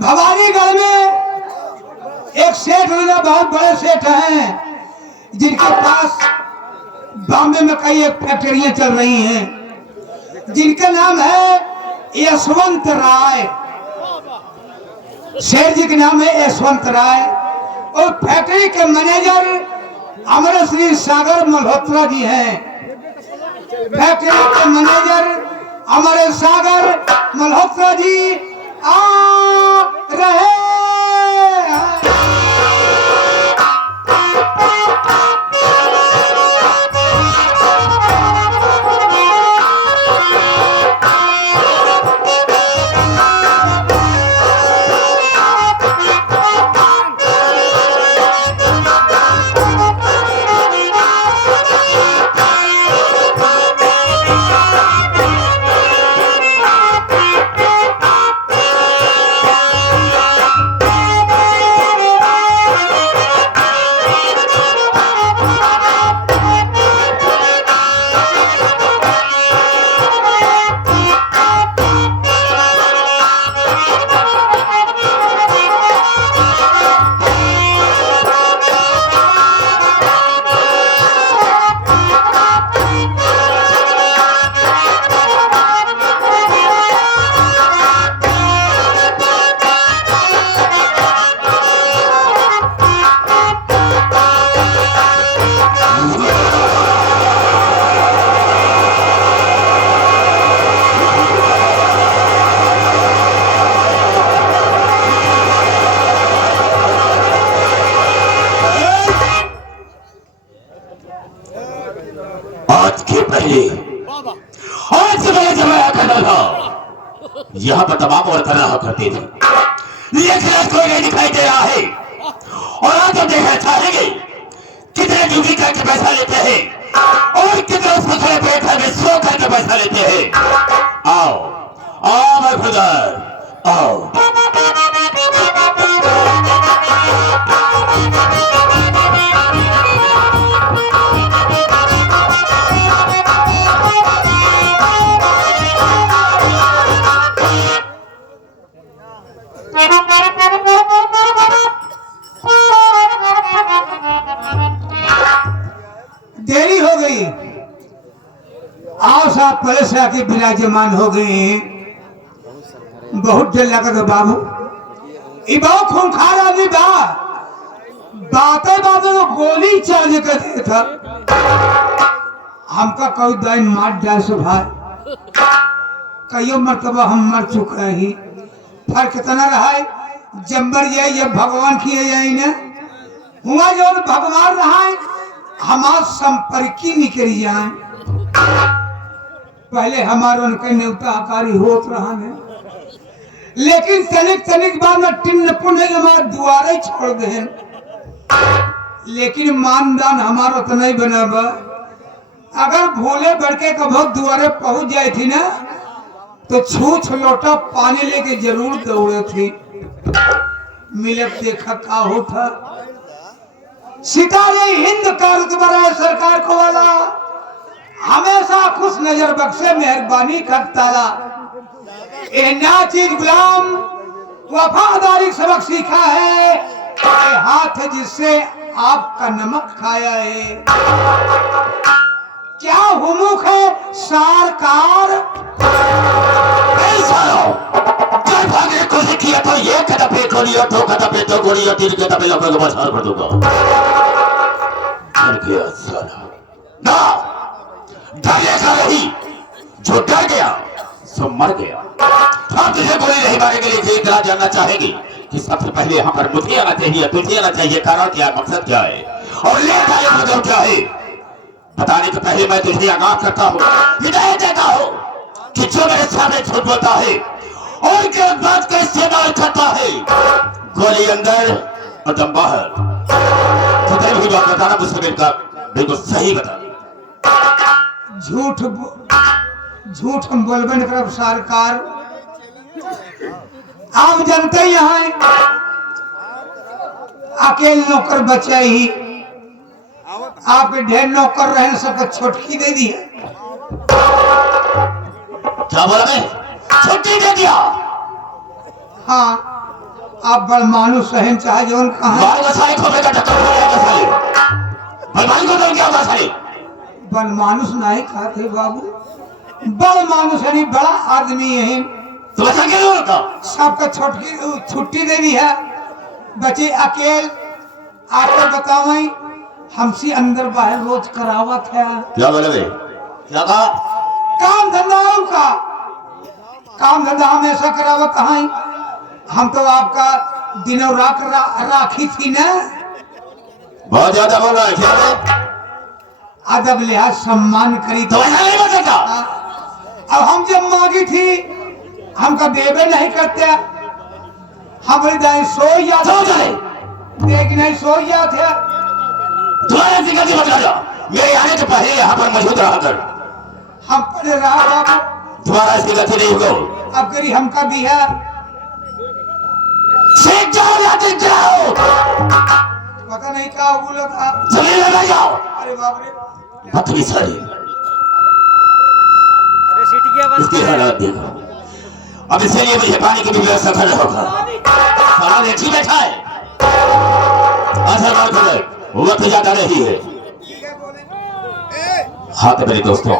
भवानीगढ़ में एक सेठ रहना, बहुत बड़े सेठ हैं जिनके पास बॉम्बे में कई एक फैक्ट्रियां चल रही हैं, जिनका नाम है यशवंत राय। सेठ जी का नाम है यशवंत राय और फैक्ट्री के मैनेजर अमर श्री सागर मल्होत्रा जी हैं। फैक्ट्री के मैनेजर अमर सागर मल्होत्रा जी आ रहे हैं। यहाँ पर तमाम औरतें रहा करती थी, लेकिन आज कोई नहीं दिखाई दे रहा है। और आज हम देखना चाहेंगे कितने ड्यूटी करके पैसा लेते हैं और कितने सुखले पेट में सो करके पैसा लेते हैं। आओ आओ मेरे ब्रदर आओ। देरी हो गई, आओ साहब पहले से आके विराजमान हो गए। बहुत देर लगा था बाबू, बहुत खूंखार आदमी बा, बातें बातें में गोली चार्ज कर दिया था। हमका कोई दाइन मार जाए सो भाई, कईयों मरतबा हम मर चुके ही। फर्क कितना रहा है, जब मर जाए जब भगवान किए जाए ना हुआ जो भगवान रहा है हमार संपर्की निकल जाए। पहले हमारे उनके न्योता आकारी होत रहा है, लेकिन तनिक तनिक बाद में टिन्न पुण्य हमारे द्वारे छोड़ दे। लेकिन मानदान हमारा तो नहीं बना बा। अगर भोले बढ़के कभी द्वारे पहुंच जाए थी ना तो छूछ लोटा पानी लेके जरूर दौड़े थी। मिलक देखा का होता, सितारे हिंद का रुतबा सरकार को वाला हमेशा खुश नजर बख्शे मेहरबानी करताला। ना चीज गुलाम वफादारी सबक सीखा है, हाथ जिससे आपका नमक खाया है। क्या हुमुख है सरकार, भागने को किया तो ये कदपे गोलियों दो कदपे तो गोलियों तीन कदपे लगभग बाजार कर दूंगा। डर गया साला ना, डरेगा नहीं, जो डर गया सो मर गया। हम तुझे गोली नहीं मारेंगे, लेकिन इतना जानना चाहेंगे कि सबसे पहले यहाँ पर मुझे आना चाहिए, तुझे आना चाहिए। कारण क्या, मकसद क्या है और लेकर आए मतलब क्या है, बताने के पहले मैं तुझे आगाह करता हूँ, हिदायत देता हूँ कि जो मेरे सामने झूठ बोलता है और के बात का इस्तेमाल करता है, गोली अंदर और दम बाहर। तो भी बात बताना मुझसे का बिल्कुल सही बता। झूठ हम बोलबे न करब सरकार। आप जानते यहाँ अकेले नौकर बचा ही, आप ढेर नौकर रहे सबको छोटकी दे दी। क्या बोला मैं? छुट्टी दे दिया। हाँ आप बड़ मानुस सहन चाहे जोन कहा बाल बसाए खोपे का टक्कर हो गया बसाए भगवान को बोल क्या बसाए बड़ मानुस नहीं खाते बाबू बड़ मानुस है नहीं बड़ा आदमी है तो बसा के लोग का सबका छुट्टी दे दी है बच्चे अकेल आपको बताओ हमसे अंदर बाहर रोज करावत है क्या बोले बे क्या कहा काम धंधा उनका काम धंधा हमेशा करावत है हम तो आपका दिनों राखी थी ना बहुत ज्यादा बोल रहा है क्या बे अदब लिहाज सम्मान करी तो ऐसा नहीं बोल सकता अब हम जब मांगी थी हमका देवे नहीं करते हम बोले दाई सो या सो जाए देख नहीं सो या थे तुम्हारे जिक्र की मत करो मेरे आने से पहले यहाँ पर मौजूद रहा कर हम पढ़े रहा बाबू तुम्हारा इसकी गति नहीं होगा अब करी हमका भी है सीख जाओ या सीख जाओ पता नहीं क्या बोला था जमीन में बैठ जाओ अरे बाप रे बदतमीज सारी इसकी हालत देखो अब इसीलिए मुझे पानी की भी व्यवस्था करना होगा साला लेठी बैठा है असर बात हो गए वक्त ज्यादा नहीं है हाँ तो मेरे दोस्तों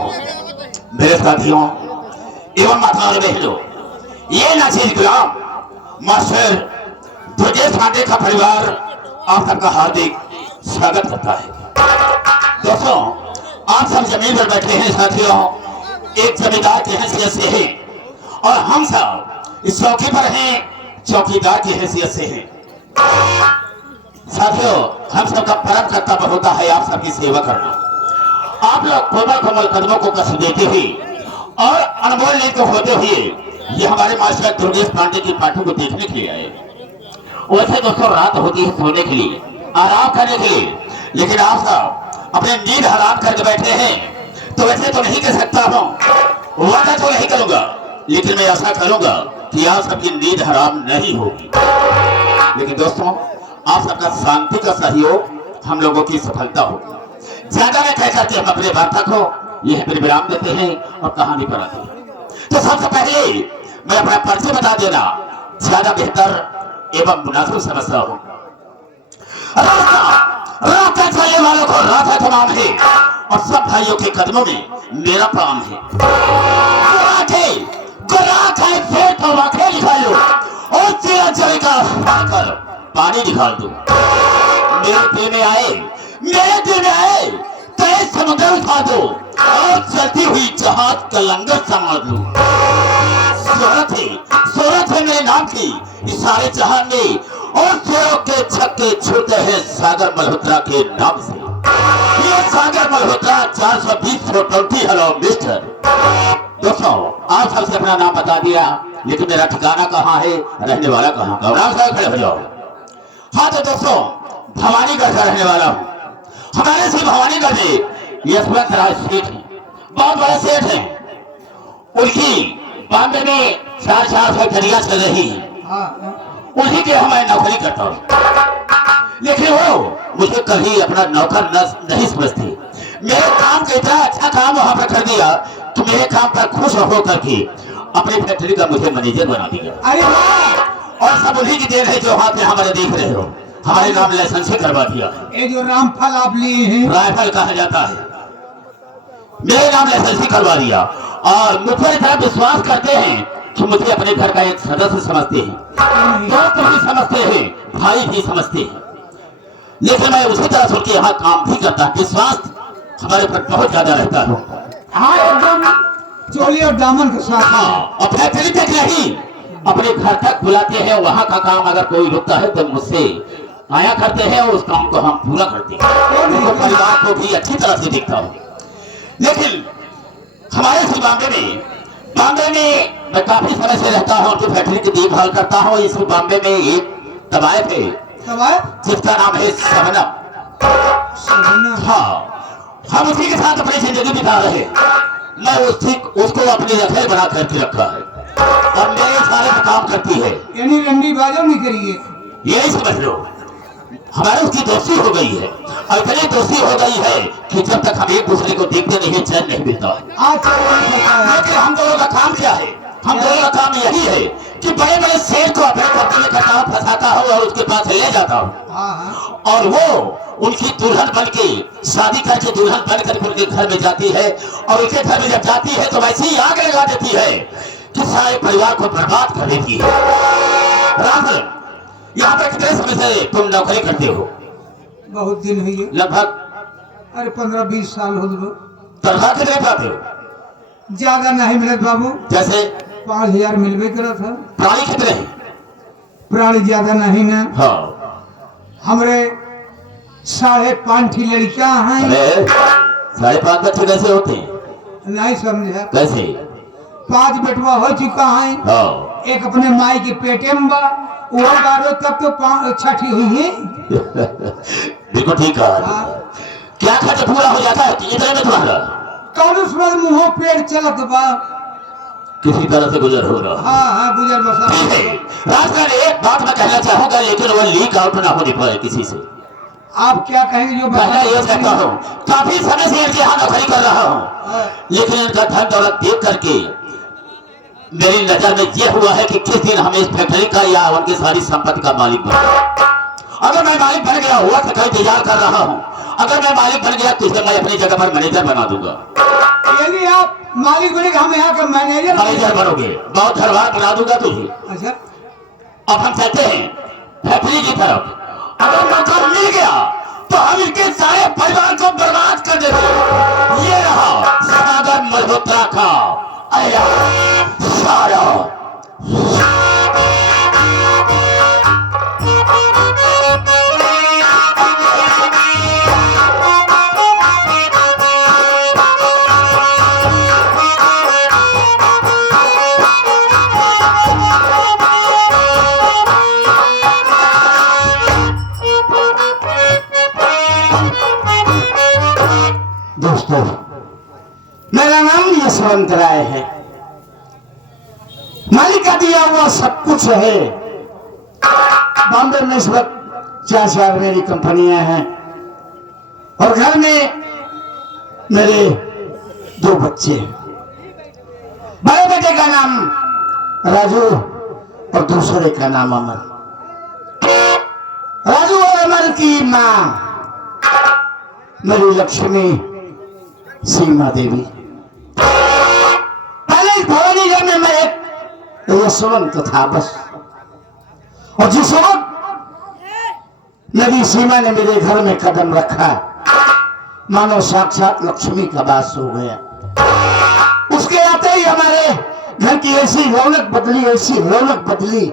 मेरे साथियों एवं माताओं बहनों ये नाचीज गुलाम मास्टर ब्रजेश पांडे का परिवार आप सबका हार्दिक स्वागत करता है दोस्तों आप सब जमीन पर बैठे हैं साथियों एक जमींदार की हैसियत से है और हम सब इस चौकी पर हैं चौकीदार की हैसियत से हैं साथियों हम सबका परम कर्तव्य होता है आप सबकी सेवा करना आप लोग कोमल कोमल कदमों को कस देते हुए और अनमोल नींद को होते हुए ये हमारे मास्टर ब्रजेश पांडे की पाठों को देखने के लिए आए वैसे दोस्तों रात होती है सोने के लिए आराम करने के लिए लेकिन आप सब अपने नींद हराम करके बैठे हैं तो वैसे तो नहीं कर सकता हूँ वादा तो नहीं करूंगा लेकिन मैं ऐसा करूंगा कि आप सबकी नींद हराम नहीं होगी लेकिन दोस्तों आप सबका शांति का सहयोग हम लोगों की सफलता होगी ज्यादा न कह करके हम अपने वार्ता को यह पर विराम देते हैं और कहानी पर आते हैं तो सबसे पहले मैं अपना परिचय बता देना ज्यादा बेहतर एवं मुनासिब समझता हूँ रास्ता चलने वालों को रास्ता तमाम है और सब भाइयों के कदमों में मेरा प्रणाम है फिर तो वाक़ई निकाल लो और तेरा चलेगा कर पानी निकाल दो मेरे दिल में आए तय समुद्र उठा दो और चलती हुई जहाज का लंगर संभाल लो सूरत है मेरे नाम की इस सारे जहान में और शेरों के छक्के छूटे हैं सागर मल्होत्रा के नाम से ये सागर मल्होत्रा 420 हेलो मिस्टर दोस्तों आप सबसे अपना नाम बता दिया लेकिन मेरा ठिकाना कहाँ है रहने वाला कहाँ का नाम साहब खड़े हो जाओ हाँ तो दोस्तों भवानीगढ़ का रहने वाला हूँ हमारे से भवानीगढ़ में यशवंत राज सेठ है बहुत बड़े सेठ हैं उनकी बॉम्बे में 4 फैक्ट्रियां चल रही है उन्हीं के मैं नौकरी करता हूँ लेकिन वो मुझे कभी अपना नौकर नहीं समझते मेरे काम का इतना अच्छा काम वहां पर कर दिया कि मेरे काम पर खुश होकर के अपनी फैक्ट्री का मुझे मैनेजर बना दिया अरे वाह और सब उन्हीं की देन है जो हाथ में हमारे देख रहे हो हमारे नाम लाइसेंस से करवा दिया ये जो रामफल आप लिए हैं राइफल कहा जाता है मेरे नाम लाइसेंस ही करवा दिया और मुझ पर इतना विश्वास करते हैं कि मुझे अपने घर का एक सदस्य समझते हैं दोस्त भी समझते हैं भाई भी समझते हैं लेकिन मैं उसी तरह सुन के यहाँ काम भी करता विश्वास हमारे पर बहुत ज्यादा रहता है हाँ एकदम चोली और दामन के साथ हाँ और फैक्ट्री तक नहीं अपने घर तक बुलाते हैं वहाँ का काम अगर कोई रुकता है तो मुझसे आया करते हैं और उस काम को हम पूरा करते हैं उनको परिवार को भी अच्छी तरह से देखता हूँ लेकिन हमारे से बॉम्बे में मैं काफी समय से रहता हूँ उनकी फैक्ट्री की देखभाल करता हूँ इस बॉम्बे में एक तवायफ है जिसका नाम है शबनम हाँ हम उसी के साथ अपनी जिंदगी बिता रहे मैं उसको अपनी रखेल बना करके रखा है और मेरे सारे काम करती है यानी रंडी बाजो नहीं करिए यही समझ लो हमारी उसकी दोस्ती हो गई है और इतनी दोस्ती हो गई है कि जब तक हम एक दूसरे को देखते नहीं चैन नहीं मिलता है आज लेकिन हम दोनों का काम क्या है हम दोनों का काम यही है कि बड़े बड़े शेर को अपने कब्जे में करता हूँ, फंसाता हूँ और उसके पास ले जाता हूँ, हाँ हाँ और वो उनकी दुल्हन बन के शादी करके दुल्हन बन करके उनके घर में जाती है, और उनके घर में जब जाती है तो वैसे ही आग लगा देती है कि सारे परिवार को बर्बाद कर देती है। राहुल, यहाँ पर कितने समय से तुम नौकरी करते हो? बहुत दिन हुई है, लगभग अरे 15-20 साल हो गए। तनख्वाह कितने पाते हो? ज्यादा नहीं मिले बाबू, जैसे 5,000 मिलवे करा था। प्राणी कितने हैं? प्राणी ज्यादा नहीं ना, हाँ, हमरे 5.5 लड़कियां हैं। अरे 5.5 बच्चे कैसे होते हैं? नहीं समझा, कैसे? 5 बेटवा हो चुका है, हाँ एक अपने माई के पेटे में बा, वो 12 तक तो 6 हुई है। बिल्कुल ठीक है। हाँ। क्या खर्च पूरा हो जाता है इतने में तुम्हारा? कौन उसमें मुंह पेड़ चलत बा। किसी तरह से गुजर हो रहा। हाँ हाँ गुजर बसा। ठीक है राजगढ़, एक बात मैं कहना चाहूंगा, लेकिन वो लीक आउट ना होने पाए किसी से। आप क्या कहेंगे जो पहले ये कहता हूँ, काफी समय से इनके यहाँ नौकरी कर रहा हूँ, लेकिन इनका धन दौलत देख करके मेरी नजर में ये हुआ है कि किस दिन हमें इस फैक्ट्री का या उनकी सारी संपत्ति का मालिक बना। अगर मैं मालिक बन गया, हुआ तो कहीं इंतजार कर रहा हूँ, अगर मैं मालिक बन गया तो इसे मैं अपनी जगह पर मैनेजर बना दूंगा। यदि आप मालिक बनेगा, हम यहाँ का मैनेजर बनोगे, बहुत घरवार बना दूंगा तुझे। अच्छा, अब हम कहते हैं फैक्ट्री की तरफ, अगर मौका मिल गया तो हम इनके सारे परिवार को बर्बाद कर देंगे। ये रहा सागर मल्होत्रा का आया सारा। दोस्तों, मेरा नाम यशवंत राय है। मालिक का दिया हुआ सब कुछ है। बॉम्बे में इस वक्त 4 मेरी कंपनियां हैं, और घर में मेरे 2 बच्चे हैं। बड़े बेटे का नाम राजू और दूसरे का नाम अमर। राजू और अमर की माँ मेरी लक्ष्मी सीमा देवी। पहले इस भवानी घर में मैं एक यशवंत था बस, और जिस वक्त मेरी सीमा ने मेरे घर में कदम रखा, मानो साक्षात लक्ष्मी का वास हो गया। उसके आते ही हमारे घर की ऐसी रौनक बदली, ऐसी रौनक बदली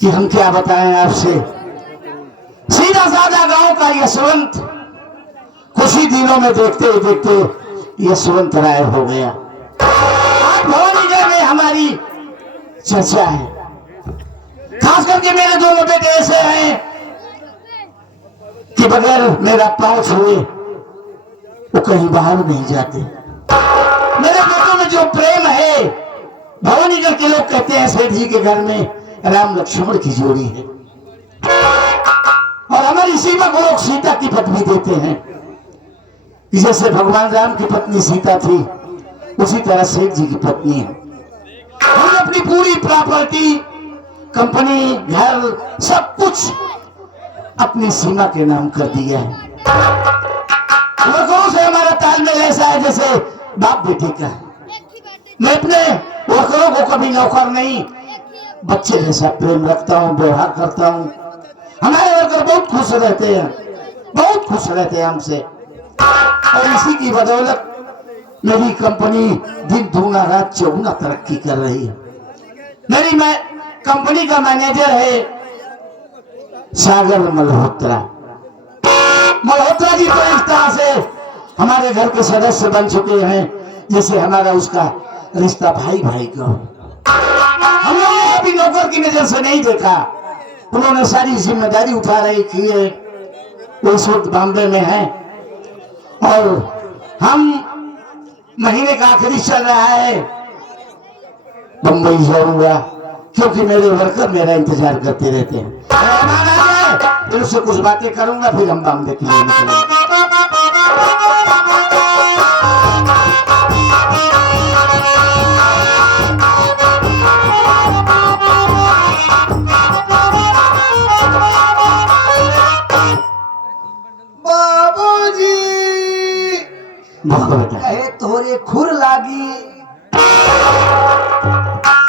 कि हम क्या बताएं आपसे। सीधा साधा गांव का यशवंत कुछ ही दिनों में देखते देखते यशवंत राय हो गया। आज भवानीगढ़ में हमारी चर्चा है। खास करके मेरे 2 बेटे ऐसे हैं कि बगैर मेरा पांव छुए वो कहीं बाहर नहीं जाते। मेरे बेटों में जो प्रेम है, भवानीगढ़ के लोग कहते हैं सेठ जी के घर में राम लक्ष्मण की जोड़ी है, और हमारी सीमा को लोग सीता की पत्नी देते हैं। जैसे भगवान राम की पत्नी सीता थी, उसी तरह सेठ जी की पत्नी है। हमने अपनी पूरी प्रॉपर्टी, कंपनी, घर, सब कुछ अपनी सीमा के नाम कर दिया है। वर्करों से हमारा तालमेल ऐसा है जैसे बाप बेटी का। मैं अपने वर्करों को कभी नौकर नहीं, बच्चे जैसा प्रेम रखता हूँ, व्यवहार करता हूँ। हमारे वर्कर बहुत खुश रहते हैं, बहुत खुश रहते हैं हमसे, और इसी की बदौलत मेरी कंपनी दिन दूना रात चौगुना तरक्की कर रही है। मेरी कंपनी का मैनेजर है सागर मल्होत्रा। मल्होत्रा जी तो इस तरह से हमारे घर के सदस्य बन चुके हैं जैसे हमारा उसका रिश्ता भाई भाई का। हम लोगों ने कभी नौकर की नजर से नहीं देखा। उन्होंने सारी जिम्मेदारी उठा रही की है। वो इस वक्त बॉम्बे में है, और हम महीने का आखिरी चल रहा है, बंबई जाऊंगा, क्योंकि मेरे वर्कर मेरा इंतजार करते रहते हैं। फिर उससे कुछ बातें करूंगा, फिर हम बॉम्बे के लिए निकलेंगे। खुर लागी।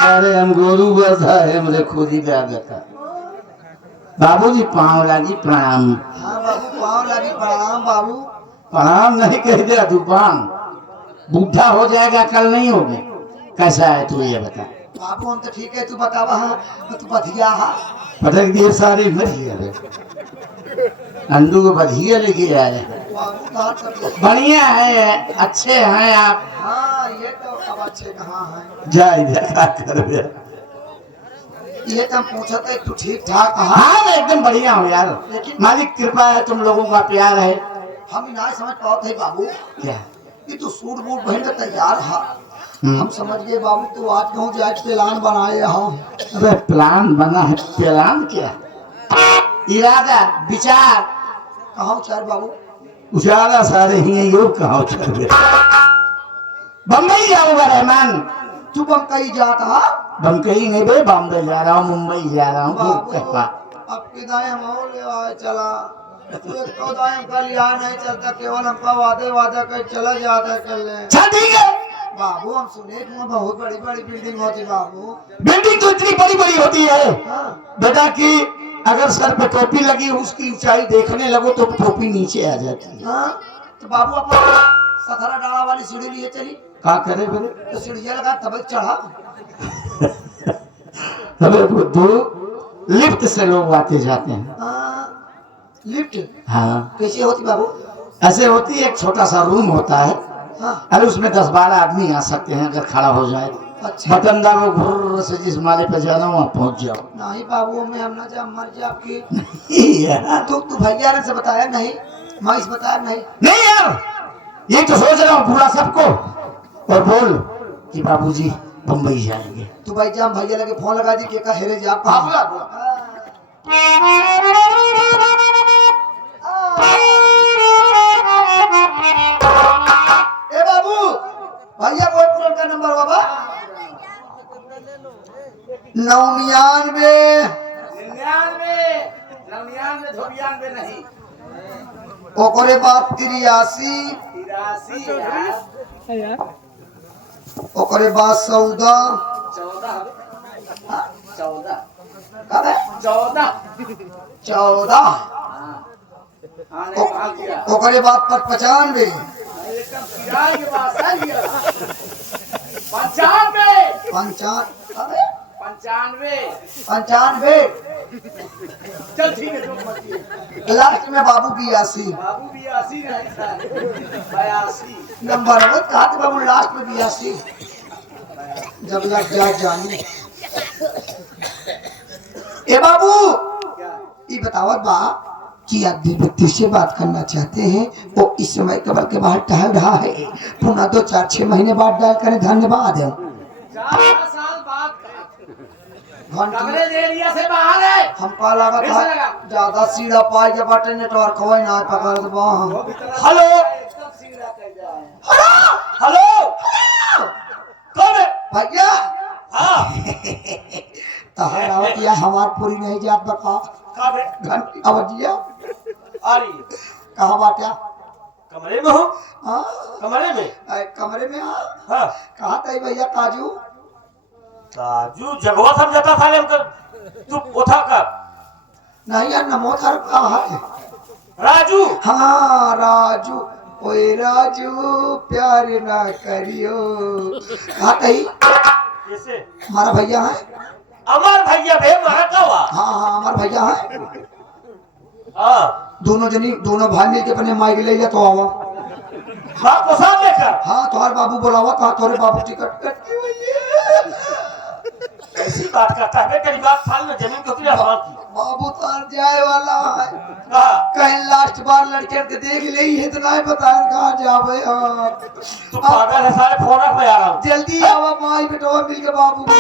अरे हम गोरू बसा है हमरे खुद ही ब्याह था। बाबूजी पाँव लागी प्रणाम। हाँ बाबू पाँव लगी प्रणाम बाबू। प्रणाम नहीं कह दिया तू पान बूढ़ा हो जाएगा कल नहीं होगी। कैसा है तू ये बता। बाबू हम तो ठीक है, तू बतावा। हाँ तू बधिया हा। पटक दिए सारे मरिया रे अंडू को बधिया लेके आए। बाबू कहाँ तक? बढ़िया है, अच्छे हैं आप। हाँ ये तो अब अच्छे कहाँ है। जाए क्या कर दे। ये तो हम पूछा था तू ठीक ठाक कहा। हाँ मैं एकदम बढ़िया हूँ यार, लेकिन- मालिक कृपा है, तुम लोगों का प्यार है। हम ना समझ पाओ थे बाबू क्या कि तू सूट बूट पहन के तैयार हा। हम समझ गए बाबू तू आज कहूँ जाए प्लान बनाए हम। अबे प्लान बना है, प्लान क्या इरादा विचार कहाँ चार बाबू? उजाला सारे ही हैं, योग कहाँ चल गए। बम्बई जाऊंगा रहमान। तू बम्बई जाता हा? बम्बई नहीं बे, बॉम्बे जा रहा हूँ, मुंबई जा रहा हूँ। बाबू कहवा अब किदाए हम और ले आए चला। तू एक तो दाएं का लिया नहीं चलता, केवल हमका वादे वादा कर चला जाता कर ले। अच्छा ठीक है। बाबू हम सुने कि वहाँ बहुत बड़ी बड़ी बिल्डिंग होती बाबू। बिल्डिंग तो इतनी बड़ी बड़ी होती है हाँ बेटा कि अगर सर पे टोपी लगी उसकी ऊंचाई देखने लगो तो टोपी नीचे आ जाती है। हाँ तो बाबू अपना सथरा डाला वाली सीढ़ी लिए चली क्या करे फिर? तो सीढ़िया लगा तब चढ़ा। अबे वो दो लिफ्ट से लोग आते जाते हैं। हाँ, लिफ्ट हाँ कैसे होती बाबू? ऐसे होती है, एक छोटा सा रूम होता है। हाँ अरे उसमें 10-12 आदमी आ सकते हैं अगर खड़ा हो जाए। अच्छा। बटन दाबो, घुर्र से जिस माले पे जाना वहाँ पहुँच जाओ। नहीं बाबू मैं हम ना जा मर जा आपकी। नहीं यार, तू भैया ने से बताया नहीं, माँ इस बताया नहीं। नहीं यार, ये तो सोच रहा हूँ पूरा सबको और बोल कि बाबूजी बम्बई जाएंगे। तू भाई जा भैया लगे फोन लगा दी के का हेरे जा। हाँ, बोला, बोला। ए बाबू भैया कोई पुरान का नंबर बाबा 99 नहीं ओकरे बाद 83 ओकरे बाद 14 ओकरे बाद 95 95 चल ठीक है, जो मर्जी है। लास्ट में बाबू 82 बाबू भी 80 नहीं था, 82 नंबर है कहा थे बाबू लास्ट में 82 जब लग जा जानी। ए बाबू ये बताओ बा कि आप जिस व्यक्ति से बात करना चाहते हैं वो इस समय कबर के बाहर टहल रहा है, पुनः 2-4-6 महीने बाद डायल करें। धन्यवाद। 4 साल बाद घंटी कमरे एरिया से बाहर है। हमका लगा कैसा था लगा? ज्यादा सीधा पाई के बाटे नेटवर्क होई ना पकड़ दे हम। हेलो हेलो कौन है? भैया हाँ तहर आवत या हमार पूरी नहीं जात बका कहाँ पे? घंटी आवजिया आ रही है। कहां बाटा? कमरे में हो? हां कमरे में? कमरे में। हाँ कहा था भैया काजू? काजू जगवा समझता था हमको, तू उठा कर नहीं यार नमो थर कहा है। राजू। हाँ राजू, ओए राजू प्यार ना करियो। कहा कही कैसे? हमारा भैया है। अमर भैया भे मारा का हुआ? हाँ हमारा भैया है। हाँ दोनों जनी दोनों भाई मिलके अपने माइक ले लिया तो आवा। बाप को साथ लेकर। हाँ तुम्हारे बाबू बोलावा, कहा तुम्हारे बाबू टिकट कटती हुई है। ऐसी बात करता है, तेरी बात फाल में जमीन को किया बात की। बाबू तार जाए वाला है। हाँ कहीं लास्ट बार लड़के के देख ले है तो नहीं बताए कहाँ जावे। तू पागल है, सारे फोन पे आ रहा हूँ। जल्दी आवा माई बेटवा मिलके बाबू को।